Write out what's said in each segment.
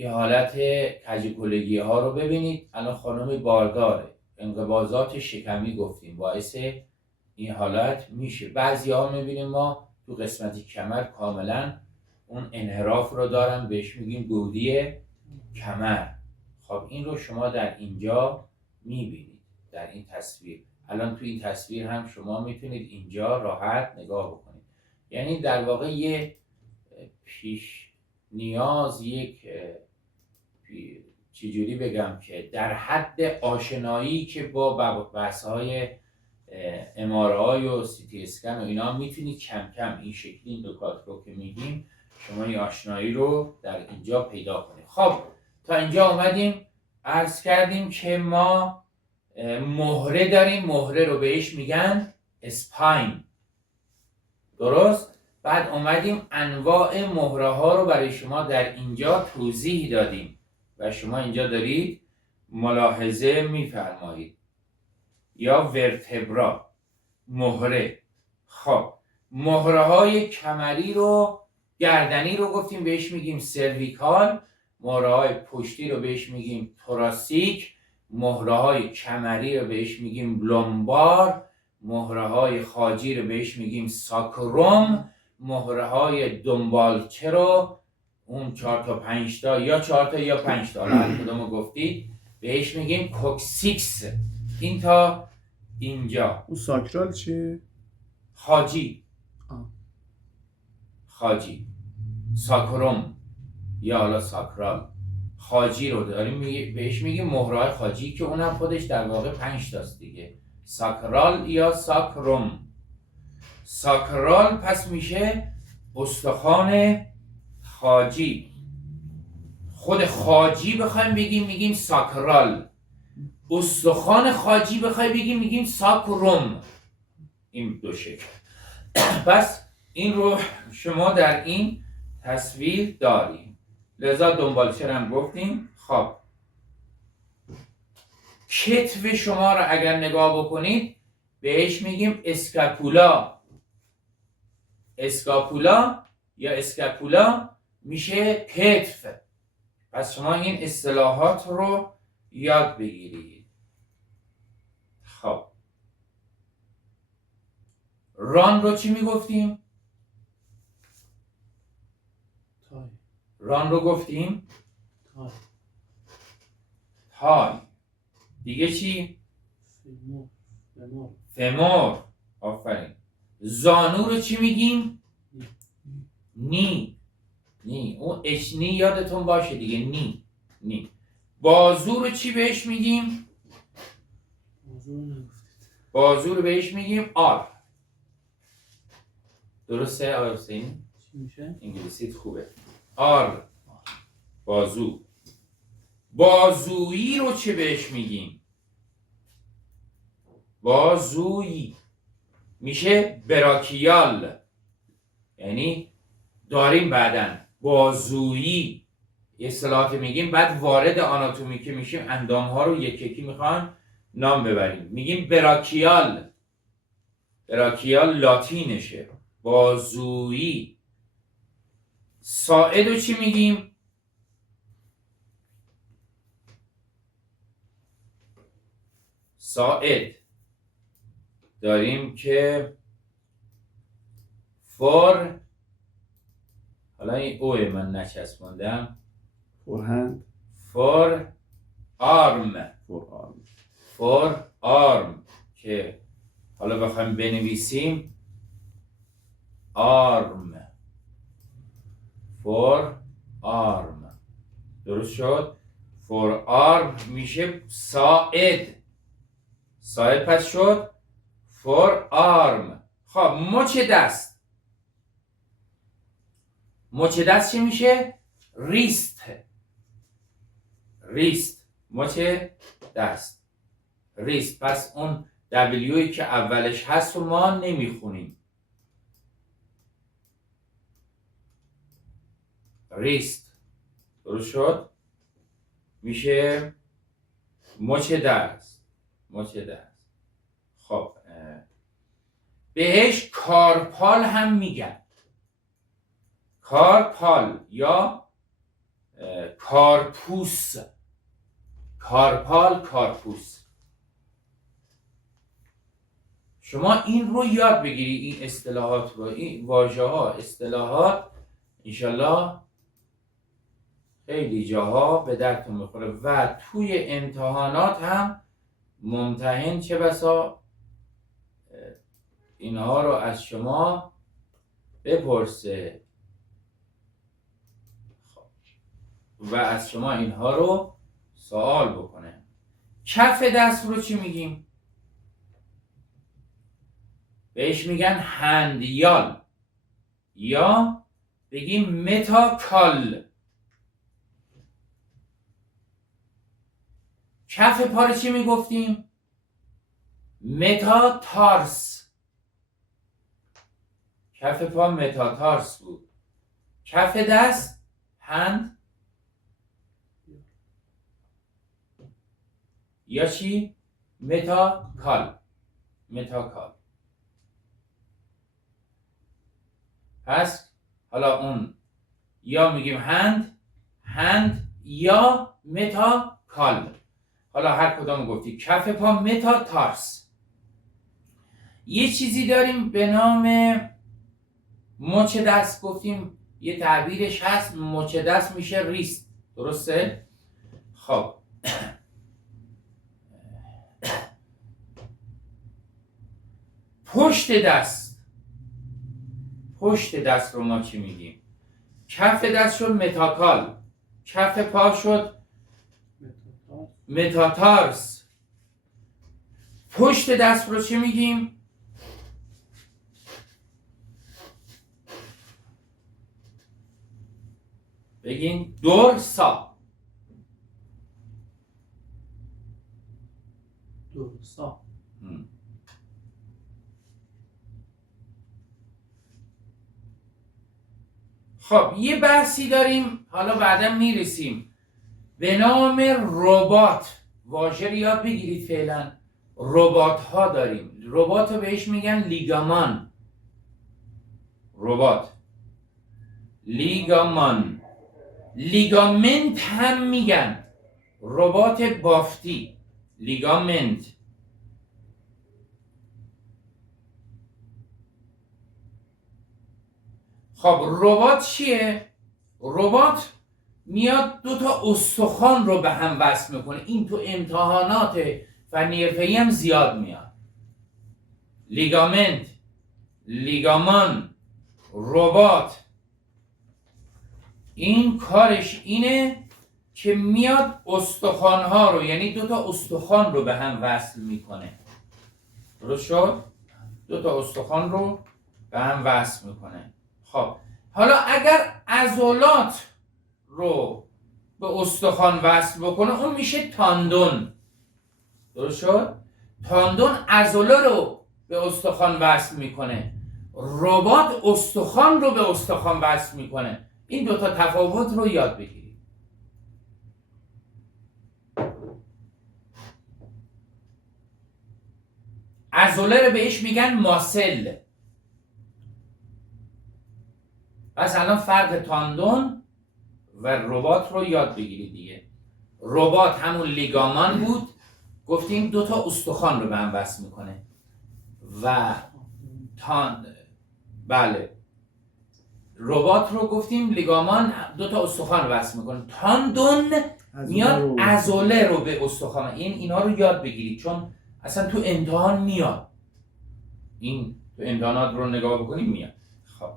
این حالت کجکلگی ها رو ببینید. الان خانم بارداره، انقباضات شکمی گفتیم باعث این حالت میشه. بعضی ها میبینیم ما تو قسمت کمر کاملا اون انحراف رو دارن، بهش میگیم دودی کمر. خب این رو شما در اینجا میبینید در این تصویر. الان تو این تصویر هم شما میتونید اینجا راحت نگاه بکنید. یعنی در واقع یه پیش نیاز، یک چجوری بگم که در حد آشنایی که با بحث‌های MRI و CT اسکن و اینا میتونید کم کم این شکلی این نکات رو که میگیم شما این آشنایی رو در اینجا پیدا کنید. خب تا اینجا اومدیم عرض کردیم که ما مهره داریم. مهره رو بهش میگن اسپاین، درست؟ بعد اومدیم انواع مهره ها رو برای شما در اینجا توضیح دادیم و شما اینجا دارید ملاحظه میفرمایید. یا ورتبرا، مهره. خب مهره های کمری رو، گردنی رو گفتیم بهش میگیم سرویکال، مهره های پشتی رو بهش میگیم توراسیک، مهره های کمری رو بهش میگیم لومبار، مهره های خاجی رو بهش میگیم ساکروم، مهره های دنبالچه رو اون 4 تا 5 تا یا 4 تا یا 5 تا هر کدومو گفتید بهش میگیم کوکسیکس. این تا اینجا. اون ساکرال چیه؟ خاجی. خاجی، ساکروم یا حالا ساکرال. خاجی رو داریم بهش میگیم مهرهای خاجی که اونم خودش در واقع 5 تاست دیگه. ساکرال یا ساکروم. ساکرال پس میشه استخوان خاجی. خود خاجی بخوایم بگیم میگیم ساکرال. استخوان خاجی بخوای بگیم میگیم ساکروم. این دو شکل. پس این رو شما در این تصویر داریم. لذا دنبالچه هم گفتیم. خب کتف شما رو اگر نگاه بکنید بهش میگیم اسکاپولا. اسکاپولا یا اسکاپولا میشه کتف. پس شما این اصطلاحات رو یاد بگیرید. خب ران رو چی میگفتیم؟ ران رو گفتیم تای. دیگه چی؟ فمور. آفرین. زانو رو چی میگیم؟ نی. نی. اون اشنی یادتون باشه دیگه. نی. نی. بازو رو چی بهش میگیم؟ بازو رو بهش میگیم آر. درسته آقای حسین؟ انگلیسیت خوبه. آر. بازو. بازویی رو چه بهش میگیم؟ بازویی میشه براکیال. یعنی داریم بعدن بازویی اصطلاحات میگیم، بعد وارد آناتومی که میشیم اندام ها رو یک یکی میخوان نام ببریم. میگیم براکیال. براکیال لاتینشه. بازویی. ساعد رو چی میگیم؟ ساعد داریم که فور، حالا این اوه من نچسبوندم، فورهند، فور آرم. فور آرم. فور آرم که حالا بخوایم بنویسیم آرم. فور آرم. درست شد؟ فور آرم میشه ساعد. ساعد پس شد فور آرم. خب مچ دست. مچ دست چی میشه؟ ریست. ریست. مچ دست. ریست. پس اون دبلیوی که اولش هست رو ما نمیخونیم. ریست. درست شد؟ میشه مچ دست. مچ دست. خب بهش کارپال هم میگن. کارپال یا کارپوس، کارپال، کارپوس. شما این رو یاد بگیری، این اصطلاحات رو، این واژه ها، اصطلاحات انشالله خیلی جاها به درتون میخوره و توی امتحانات هم ممتحن چه بسا اینها رو از شما بپرسه و از شما اینها رو سوال بکنه. کف دست رو چی میگیم؟ بهش میگن هندیال یا بگیم متاکال. کف پا رو چی میگفتیم؟ متاتارس. کف پا متاتارس بود. کف دست هند یا چی؟ متاکال. متاکال. پس حالا اون یا میگیم هند یا متاکال. حالا هر کدوم گفتی. کف پا متاتارس. یه چیزی داریم به نام مچ دست. گفتیم یه تعبیرش هست، مچ دست میشه ریست، درسته؟ خب پشت دست، پشت دست رو ما چی میگیم؟ کف دست شد متاکال، کف پا شد متاتارس. پشت دست رو چی میگیم؟ بگین دورسا. دورسا. خب یه بحثی داریم، حالا بعدا میرسیم، به نام ربات. واژه رو یاد بگیرید فعلا. ربات ها داریم. ربات رو بهش میگن لیگامان. ربات، لیگامان. لیگامنت هم میگن. ربات بافتی، لیگامنت. خب ربات چیه؟ ربات میاد دو تا استخوان رو به هم وصل میکنه. این تو امتحانات فنی حرفه‌ای هم زیاد میاد. لیگامنت، لیگامان، ربات. این کارش اینه که میاد استخوان‌ها رو، یعنی دو تا استخوان رو به هم وصل میکنه. درست شد؟ دو تا استخوان رو به هم وصل میکنه. خب حالا اگر عضلات رو به استخوان وصل بکنه اون میشه تاندون. درست شد؟ تاندون عضله رو به استخوان وصل میکنه. ربات استخوان رو به استخوان وصل میکنه. این دوتا تفاوت رو یاد بگیرید. عضله رو بهش میگن ماسل. پس الان فرق تاندون و ربات رو یاد بگیرید دیگه. ربات همون لیگامان بود، گفتیم دو تا استخوان رو به هم وصل میکنه. و بله، ربات رو گفتیم لیگامان دو تا استخوان رو وصل میکنه. تاندون میاد عضله رو به استخوان. اینا رو یاد بگیرید چون اصلا تو امتحان میاد. این تو امتحانات رو نگاه بکنید میاد. خب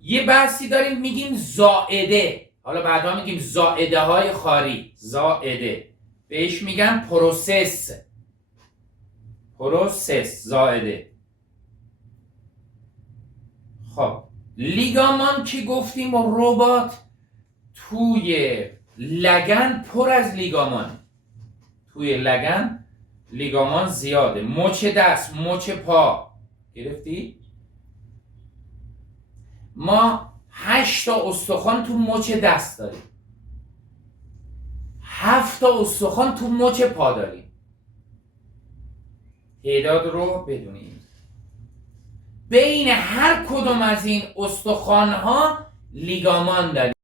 یه بحثی داریم میگیم زائده. حالا بعدا میگیم زائده های خاری. زائده بهش میگن پروسس. پروسس، زائده. خب لیگامان که گفتیم و ربات توی لگن پر از لیگامان. توی لگن لیگامان زیاده. مچ دست، مچ پا گرفتی؟ ما 8 تا استخوان تو مچ دست داریم. 7 تا استخوان تو مچ پا داریم. تعداد رو بدونید. بین هر کدوم از این استخوان‌ها لیگامان داریم.